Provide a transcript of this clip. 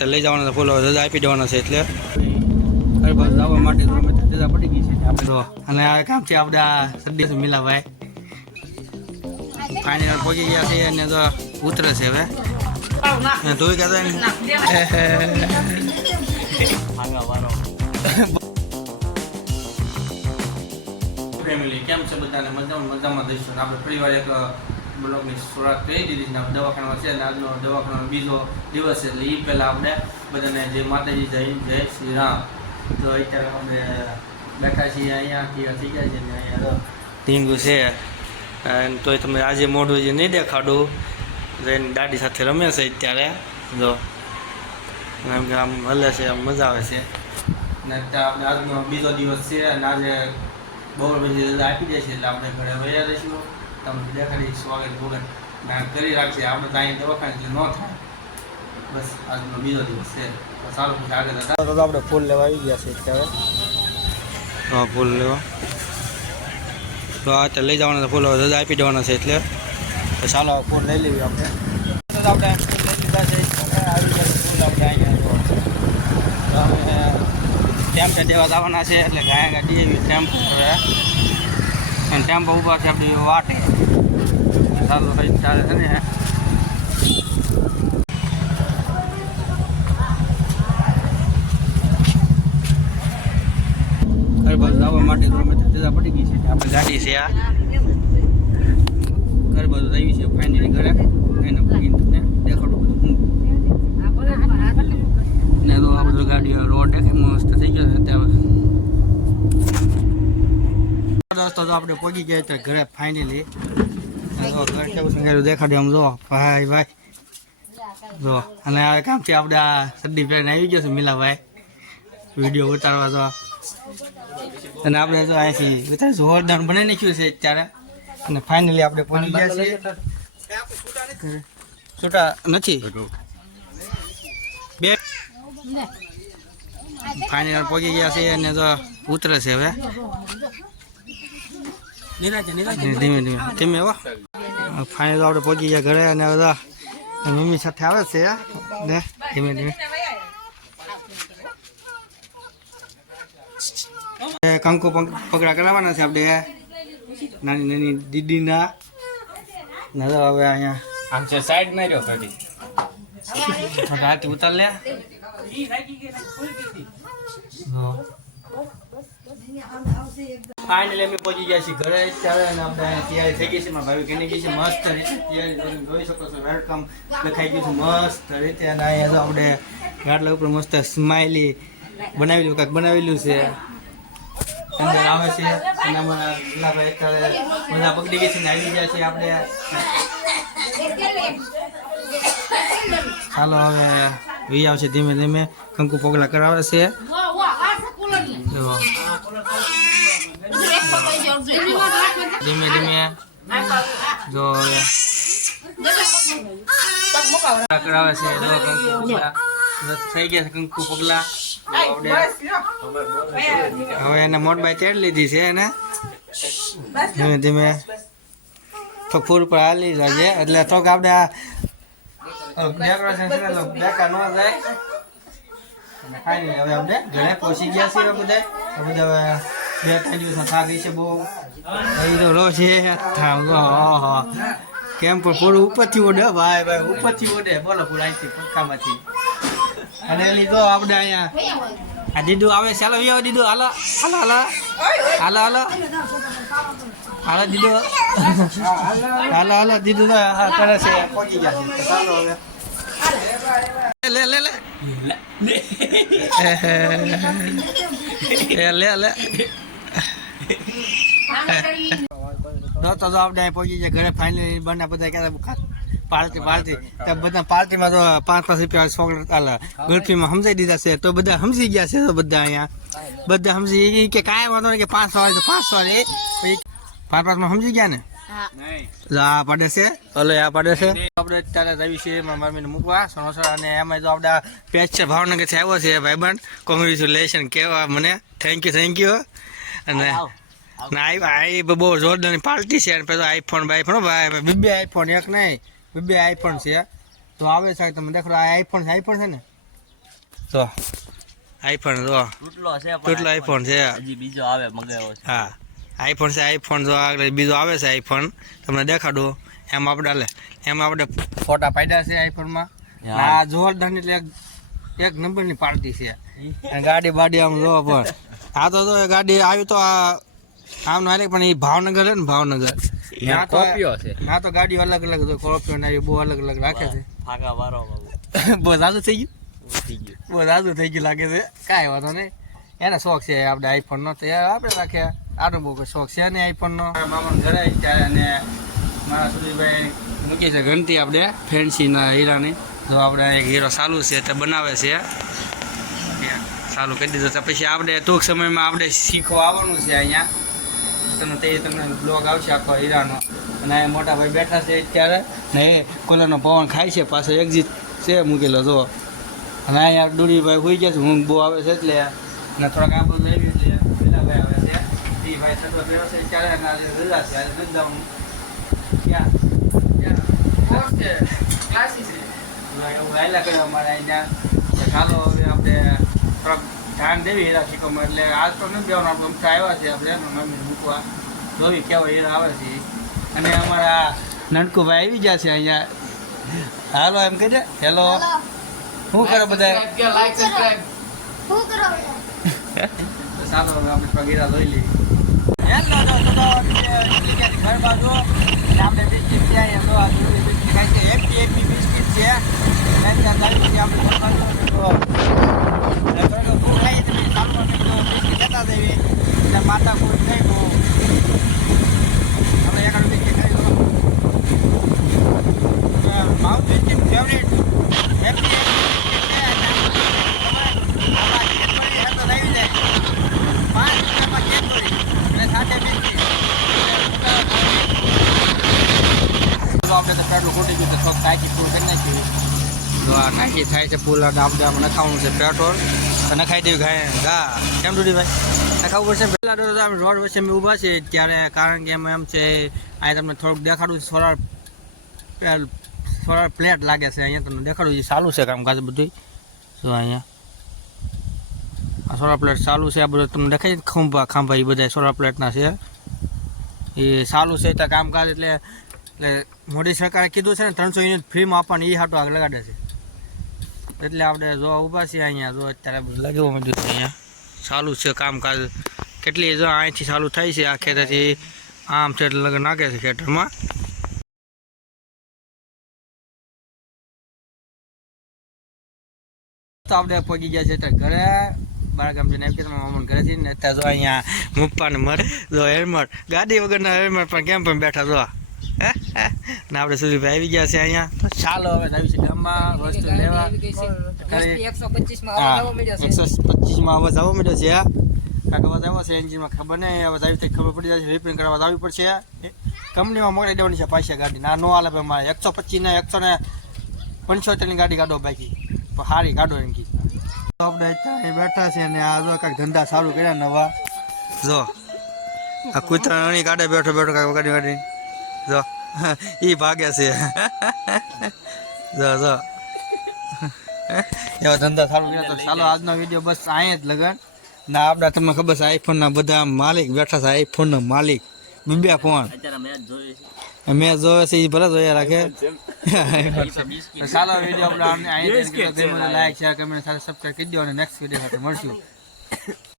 તો લઈ જવાના ફૂલ રજા આપી દેવાના છે એટલે જવા માટે રજા પડી ગઈ છે આપણે અને આ કામથી આપણે આ સદી મિલાભાઈ પાણી પહોંચી ગયા છે અને તો ઉતરે છે હવે ધોઈ ગયા ફેમિલી કેમ છે બધાને મજામાં દઈશું આપણે પરિવાર એક બ્લોગની શરૂઆત કરી દીધી છે દવાખાનામાં છે અને આજનો દવાખાનાનો બીજો દિવસ છે એટલે એ પહેલાં આપણે બધાને જય માતાજી જય શ્રી રામ. તો અત્યારે આપણે બેઠા છીએ અહીંયા થઈ ગયા છે ને અહીંયા ઢીંગુ છે તો તમે આજે મોઢું જે નહીં દેખાડું એની દાદી સાથે રમે છે અત્યારે જો એમ કે આમ હલે છે આમ મજા આવે છે ને આપણે આજનો બીજો દિવસ છે અને આજે બહુ બધી રજા આપી દે છે એટલે આપણે ઘરે વયા રહીશું તમને દેખાડી સ્વાગત ભોગત કરી રાખીએ આપણે તો અહીં દવાખાને ન થાય બસ આજનો બીજો દિવસ છે સારું પછી આગળ તો આપણે ફૂલ લેવા આવી ગયા છે અત્યારે હા ફૂલ લેવા તો આ તો લઈ જવાના ફૂલ રજા આપી દેવાના છે એટલે તો ચાલો ફૂલ લઈ લેવી આપણે આપણે આવી ગયા ફૂલ આપણે અહીંયા અમે ટેમ્પે દેવા જવાના છે એટલે ગાયા ગાડી એવી ટેમ્પો અને ટેમ્પો ઉભા છે આપણી વાટે સારું કંઈક ચાલે છે ને જવા માટે રજા પડી ગઈ છે આપણી ગાડી છે આ ઘર બધું આવી છે ફાઇનલી ઘરે એને પૂરીને દેખાડું બધું ને તો આ બધું ગાડી રોડ મસ્ત થઈ ગયો અત્યારે દોસ્તો તો આપણે પહોંચી ગયા તો ઘરે ફાઇનલી ઘર કેવું દેખાડ્યું આમ જો ભાઈ જો અને આ કામથી આપણે આ સડી પહેરીને આવી ગયો છે મિલાભાઈ વિડીયો ઉતારવા તો અને આપણે જો અહીંથી ઉતાર જોરદાર બનાવી નાખ્યું છે અત્યારે અને ફાઇનલી આપણે પહોંચી ગયા છીએ છૂટા નથી બે ફાઇનલ પહોંચી ગયા છે અને તો ઉતરે છે હવે ધીમે ધીમે હો ફાઇનલ આપણે પહોંચી ગયા ઘરે અને બધા મમ્મી સાથે આવે છે ને ધીમે ધીમે કંકુ પગડા કરાવવાના છે આપણે નાની નાની દીદીના નજર હવે અહીંયા આમ છે સાઈડ માં રહ્યો ગાડી હાથી ઉતાર લે ફાઇનલી અમે પહોંચી ગયા છીએ ઘરે ત્યારે અને આપણે તૈયારી થઈ ગઈ છે મારા ભાઈ કેની ગઈ છે મસ્ત રીતે તૈયારી કરીને જોઈ શકો છો વેલકમ લખાઈ ગયું છે મસ્ત રીતે અને અહીંયા આપણે ગાટલા ઉપર મસ્ત સ્માઇલી બનાવેલું કાંઈક બનાવેલું છે અંદર આવે છે અને અમારા ગુલાભાઈ અત્યારે બધા પકડી ગઈ છે ને આવી ગયા છે આપણે ચાલો હવે વી આવશે ધીમે ધીમે કંકુ પગલા કરાવે છે ધીમે ધીમે જો કરાવે છે થઈ ગયા છે કંકુ પગલા હવે એને મોટબાઈ તેડી લીધી છે એને ધીમે ધીમે તો ફૂલ પર હાલી જાય એટલે થોક આપણે આ ડેકોરેશન છે ને બેકાર ન જાય અને ફાઇનલી હવે આપણે ઘરે પહોંચી ગયા છીએ બધા હવે 2-3 દિવસનો થાક છે બહુ રો છે કેમ પણ પૂરું ઉપરથી ઉડે ભાઈ ઉપરથી ઉડે બોલો પૂરા અહીંથી પંખામાંથી અને એ લીધો આપણે અહીંયા આ દીદુ આવે ચાલો આવો દીદુ હાલો હાલો હાલો હાલો હાલો હાલો દીદુ હાલો હાલો દીદુ કરે છે પહોંચી ગયા છે ચાલો હવે લે લે લે લે લે દોસ્તો તો આપણે પહોંચી ગયા ઘરે ફાઇનલી બને બધા ક્યાં પાર્ટી તો બધા પાર્ટીમાં તો 5-5 રૂપિયા ચોકલેટ આલા ગુલ્ફીમાં સમજાઈ દીધા છે તો બધા સમજી ગયા છે તો બધા અહીંયા બધા સમજી કે કાંઈ વાંધો નહીં કે 500 વાળે તો 500 વાળે 5-5 સમજી ગયા ને આ પડે છે ઓલો આ પડે છે આપણે અત્યારે રવિ છે મારા મમ્મીને મૂકવા સમોસા અને એમાં તો આપણે પેચ છે ભાવનગરથી આવ્યો છે ભાઈબંધ કોંગ્રેચ્યુલેશન કહેવા મને થેન્ક યુ અને ના બહુ જોરદારની પાર્ટી છે અને પેલો આઈફોન ભાઈ બે આઈફોન એક નહીં બે આઈફોન છે તો આવે સાહેબ તમે દેખો આ આઈફોન છે ને જો આઈફોન જો તૂટલો છે કેટલો આઈફોન છે હજી બીજો આવે મગાવ્યો છે. હા આઈફોન છે આઈફોન જો આગળ બીજો આવે છે આઈફોન તમને દેખાડું એમાં આપણે ફોટા પાડ્યા છે આઈફોનમાં આ જોરદાર એટલે એક નંબરની પાર્ટી છે અને ગાડી બાડી આમ જો પણ આ તો જો ગાડી આવી તો આમ હાલે પણ એ ભાવનગર છે ને ભાવનગર કોપીઓ છે આ તો ગાડીઓ અલગ અલગ જો કોપીઓ ને એ બહુ અલગ અલગ રાખે છે ફાકા વારો બાબુ બહુ સારું થઈ ગયું થઈ ગયું. બહુ સારું થઈ ગયું લાગે છે કાંઈ વાંધો નહીં એને શોખ છે આપણે આઈફોનનો તો આપણે રાખ્યા આનો બહુ શોખ છે ને આઈફોનનો મામાને ઘરે ત્યારે અને મારા સુધીભાઈ મૂકી છે ઘંટી આપણે ફેન્સીના હીરાની જો આપણે એક હીરો ચાલુ છે તે બનાવે છે ચાલુ કરી દીધો તો પછી આપણે ટૂંક સમયમાં આપણે શીખવા આવવાનું છે અહીંયા તમને બ્લોગ આવશે આખો હીરાનો અને અહીંયા મોટા ભાઈ બેઠા છે અત્યારે ને એ કોલાનો પવન ખાય છે પાછો એક્ઝિટ છે મૂકેલો જો અને અહીંયા ડુરીભાઈ હોઈ ગયા છે ઊંઘ બહુ આવે છે એટલે અને થોડાક આ બધું લઈ એટલે પેલા ભાઈ આવે છે એ ભાઈ સડવા ગયો છે ત્યારે અને આજે રજા છે આજે નથી જવાનું ક્યાં એવું આયલા કર્યો અમારે અહીંયા ચાલો હવે આપણે થોડાક ધ્યાન દેવી હીરા શીખવામાં એટલે આજ તો નથી દેવાનું આપણે અમથા આવ્યા છે આપણે મમ્મીને મૂકવા જોવી કેવા હીરા આવે છે અને અમારા નનકુભાઈ આવી ગયા છે અહીંયા હાલો એમ કહી દે હેલો શું કરે બધા ચાલો હવે આપણે પગીરા લઈ લઈએ ઘર બાજુ આપણે બિસ્કીટ છે અહીંયા હેપી બિસ્કીટ છે માતા કોઈ નહીં બહુ આપણે એક બિસ્કીટ ખાઈ લો માઉથ બિસ્કીટ ફેવરેટ હેપી આપણે તો પેટ્રોલ ખૂટી ગયું તો થોડુંક ટાંકી ફૂલ કરી નાખ્યું તો આ નાખી થાય છે ફૂલ આપણે આમ નખાવાનું છે પેટ્રોલ તો નખાઈ દેવું ઘા કેમ ડુડીભાઈ નખાવવું પડશે પહેલાં તો આપણે રોડ વચ્ચે અમે ઊભા છે ત્યારે કારણ કે એમ છે અહીં તમને થોડુંક દેખાડું સોલાર પ્લેટ લાગે છે અહીંયા તમને દેખાડું છે ચાલુ છે કામકાજ બધું તો અહીંયા આ સોલાર પ્લેટ ચાલુ છે આ બધું તમને દેખાય ખાંભા એ બધા સોલાર પ્લેટના છે એ ચાલુ છે ત્યાં કામકાજ એટલે મોદી સરકારે કીધું છે ને 300 યુનિટ ફ્રીમાં આપવાની એ હાટું આગળ લગાડે છે એટલે આપણે જો ઊભા છીએ અહીંયા જો અત્યારે બધું લાગવું મળ્યું છે અહીંયા ચાલુ છે કામકાજ કેટલી જો અહીંથી ચાલુ થાય છે આ ખેતરથી આમ છે એટલે લગન નાખે છે ખેતરમાં તો આપણે પહોંચી ગયા છે એટલે ઘરે બાળગામ જઈને એમ કે મામાને ઘરેથી ને અત્યારે જો અહીંયા મુપ્પાને મરે જો હેલ્મેટ ગાડી વગરના હેલ્મેટ પણ કેમ પણ બેઠા જો ને આપણે સુધીભાઈ આવી ગયા છે અહીંયા તો ચાલો હવે આવી છે ગામમાં વસ્તુ લેવા 125માં અવાજ આવવા મળ્યો છે કાંક અવાજ આવ્યો છે એન્જિનમાં ખબર નહીં અવાજ આવી ખબર પડી જાય છે રિપેરિંગ કરવા આવવી પડશે કંપનીમાં મોકલી દેવાની છે પૈસા ગાડી ના નો હાલે ભાઈ મારે 125 ને 175ની ગાડી કાઢો બાકી સારી કાઢો એમ કી આપણે અત્યારે બેઠા છે ને આ જો કાંઈક ધંધા ચાલુ કર્યા નવા જો આ કૂતરાની કાઢે બેઠો કાંઈક ગાડી જો ઈ ભાગે છે જો એવા ધંધા ચાલુ કર્યા તો ચાલો આજનો વિડીયો બસ અહીંયા જ લગન ના આપણે તમને ખબર છે આઈફોનના બધા માલિક બેઠા છે આઈફોનના માલિક બે ફોન મેં જોયો છે એ ભલે જોયા રાખે ચાલો વિડીયો આપણે અહીંયા લાઈક શેર કમેન્ટ સાથે સબસ્ક્રાઈબ કરી દો અને નેક્સ્ટ વિડીયો સાથે મળશું